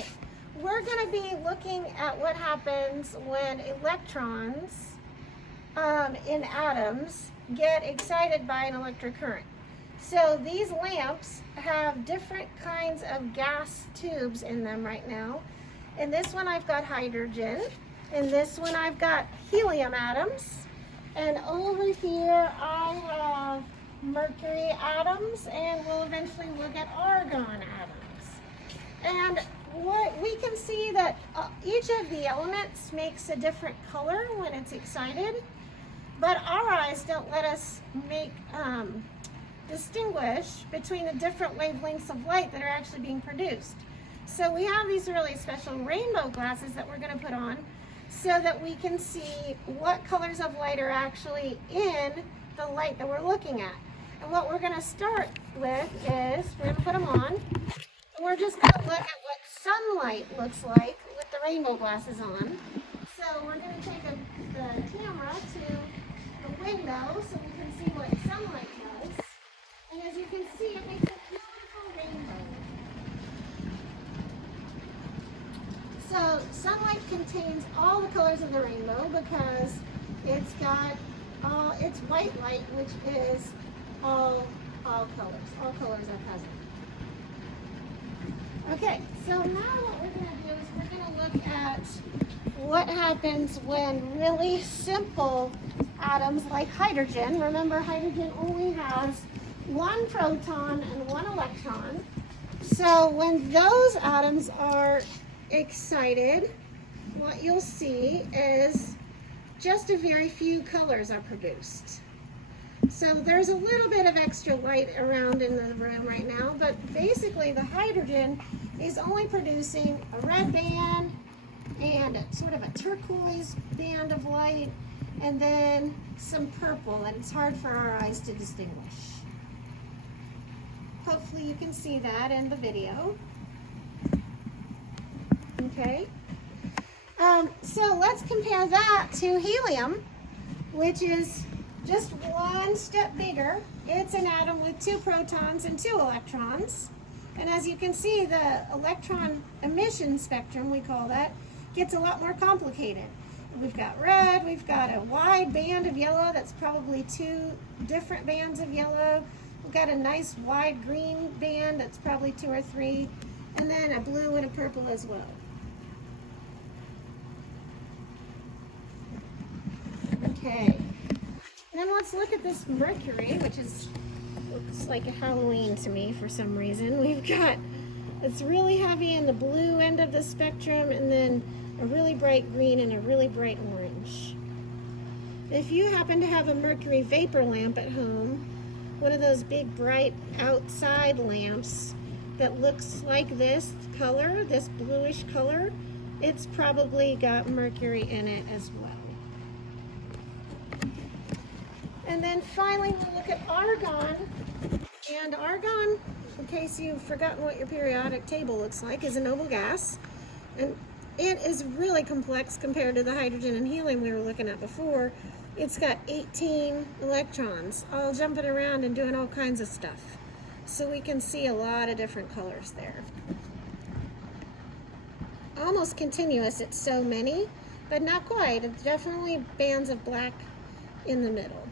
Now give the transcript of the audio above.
Okay, we're going to be looking at what happens when electrons in atoms get excited by an electric current. So these lamps have different kinds of gas tubes in them right now. In this one I've got hydrogen. In this one I've got helium atoms. And over here I have mercury atoms, and we'll eventually look at argon atoms. And what we can see that each of the elements makes a different color when it's excited, but our eyes don't let us make distinguish between the different wavelengths of light that are actually being produced. So we have these really special rainbow glasses that we're going to put on so that we can see what colors of light are actually in the light that we're looking at. And what we're going to start with is we're going to put them on, and we're just going to look at what sunlight looks like with the rainbow glasses on. So we're going to take the camera to the window so we can see what sunlight does. And as you can see, it makes a beautiful rainbow. So sunlight contains all the colors of the rainbow because it's got it's white light, which is all colors. All colors are present. Okay, so now what we're going to do is we're going to look at what happens when really simple atoms like hydrogen. Remember, hydrogen only has one proton and one electron. So when those atoms are excited, what you'll see is just a very few colors are produced. So there's a little bit of extra light around in the room right now, but basically the hydrogen is only producing a red band and sort of a turquoise band of light, and then some purple, and it's hard for our eyes to distinguish. Hopefully you can see that in the video. Okay, so let's compare that to helium, which is just one step bigger. It's an atom with 2 protons and 2 electrons. And as you can see, the electron emission spectrum, we call that, gets a lot more complicated. We've got red, we've got a wide band of yellow that's probably 2 different bands of yellow. We've got a nice wide green band that's probably 2 or 3, and then a blue and a purple as well. Okay, then let's look at this mercury, which looks like a Halloween to me for some reason. We've got, it's really heavy in the blue end of the spectrum, and then a really bright green and a really bright orange. If you happen to have a mercury vapor lamp at home, one of those big bright outside lamps that looks like this color, this bluish color, it's probably got mercury in it as well. And then finally we'll look at argon. And argon, in case you've forgotten what your periodic table looks like, is a noble gas. And it is really complex compared to the hydrogen and helium we were looking at before. It's got 18 electrons, all jumping around and doing all kinds of stuff. So we can see a lot of different colors there. Almost continuous, it's so many, but not quite. It's definitely bands of black in the middle.